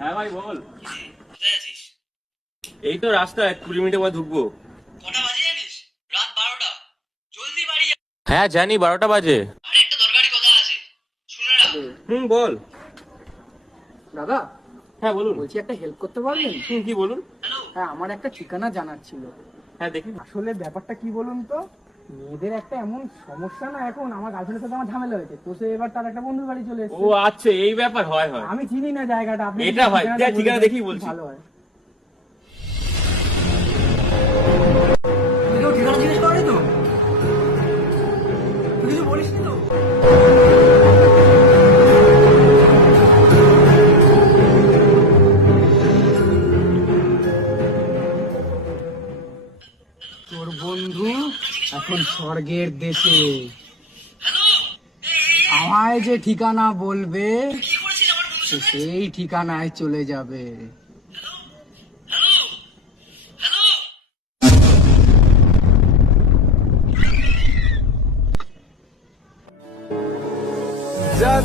হ্যাঁ ভাই বল। কোথায় আছিস? এই তো রাস্তায় 20 মিনিটের পর ঢুকবো। কটা বাজে জানিস? রাত 12টা। জলদি বাড়ি যা। হ্যাঁ জানি 12টা বাজে। আরে একটা দরকারি কথা আছে, শুনে রাখ। বল। দাদা, হ্যাঁ বলুন। বলছি একটা হেল্প করতে পারবেন? কি বলুন। হ্যালো। হ্যাঁ, আমার একটা ঠিকানা জানার ছিল। হ্যাঁ দেখি। আসলে ব্যাপারটা কি বলুন তো, মেয়েদের একটা এমন সমস্যা না, এখন আমার গার্লফ্রেন্ডের সাথে আমার ঝামেলা হয়েছে, তো সে এবার তার একটা বন্ধুর বাড়ি চলে ও এসেছে। আচ্ছা এই ব্যাপার। হয় হয়। আমি চিনি না জায়গাটা, আপনি এটা যদি হয়, ঠিকানাটা যা ঠিকানা বলে দেন, দেখেই বলছি। ভালো হয়। ঠিকানা জিজ্ঞেস করেনি তো? তুই কিছু বলিসনি তো? তোর বন্ধু এখন স্বর্গের দেশে। আমায় যে ঠিকানা বলবে কি করেছিস আমার বন্ধুর সে সাথে? সেই ঠিকানায় চলে যাবে। Hello hello. जब